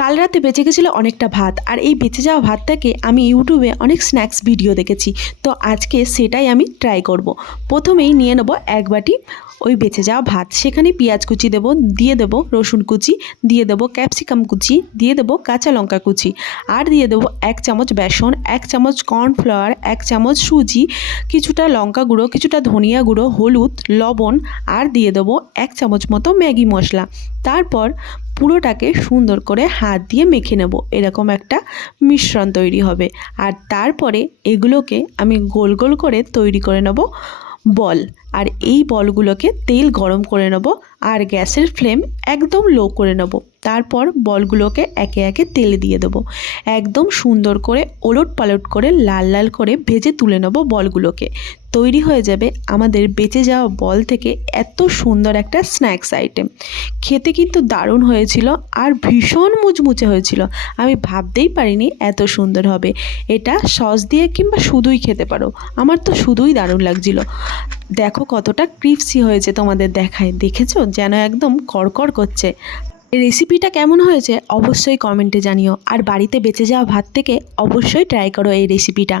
কাল রাতে বেঁচে গেছিল অনেকটা ভাত, আর এই বেঁচে যাওয়া ভাতটাকে আমি ইউটিউবে অনেক স্ন্যাক্স ভিডিও দেখেছি। তো আজকে সেটাই আমি ট্রাই করব। প্রথমেই নিয়ে নেব এক বাটি ওই বেঁচে যাওয়া ভাত। সেখানে পেঁয়াজ কুচি দেবো, দিয়ে দেবো রসুন কুচি, দিয়ে দেবো ক্যাপসিকাম কুচি, দিয়ে দেবো কাঁচা লঙ্কা কুচি, আর দিয়ে দেবো এক চামচ বেসন, এক চামচ কর্নফ্লাওয়ার এক চামচ সুজি, কিছুটা লঙ্কা গুঁড়ো, কিছুটা ধনিয়া গুঁড়ো, হলুদ, লবণ, আর দিয়ে দেবো এক চামচ মতো ম্যাগি মশলা। তারপর পুরোটাকে সুন্দর করে হাত দিয়ে মেখে নেব। এরকম একটা মিশ্রণ তৈরি হবে। আর তারপরে এগুলোকে আমি গোল গোল করে তৈরি করে নেব বল। আর এই বলগুলোকে তেল গরম করে নেব। আর গ্যাসের ফ্লেম একদম লো করে নেব। তারপর বলগুলোকে একে একে তেলে দিয়ে দেবো। একদম সুন্দর করে ওলট পালট করে লাল লাল করে ভেজে তুলে নেব বলগুলোকে। তৈরি হয়ে যাবে আমাদের বেঁচে যাওয়া বল থেকে এত সুন্দর একটা স্ন্যাক্স আইটেম। খেতে কিন্তু দারুণ হয়েছিল আর ভীষণ মুচমুচে হয়েছিল। আমি ভাবতেই পারিনি এত সুন্দর হবে। এটা সস দিয়ে কিংবা শুধুই খেতে পারো। আমার তো শুধুই দারুণ লাগছিল। দেখো কতটা ক্রিপসি হয়েছে তোমাদের দেখায়। দেখেছ? যেন একদম কড়কড় করছে। রেসিপিটা কেমন হয়েছে, অবশ্যই কমেন্টে জানিও। আর বাড়িতে বেঁচে যাওয়া ভাত থেকে অবশ্যই ট্রাই করো এই রেসিপিটা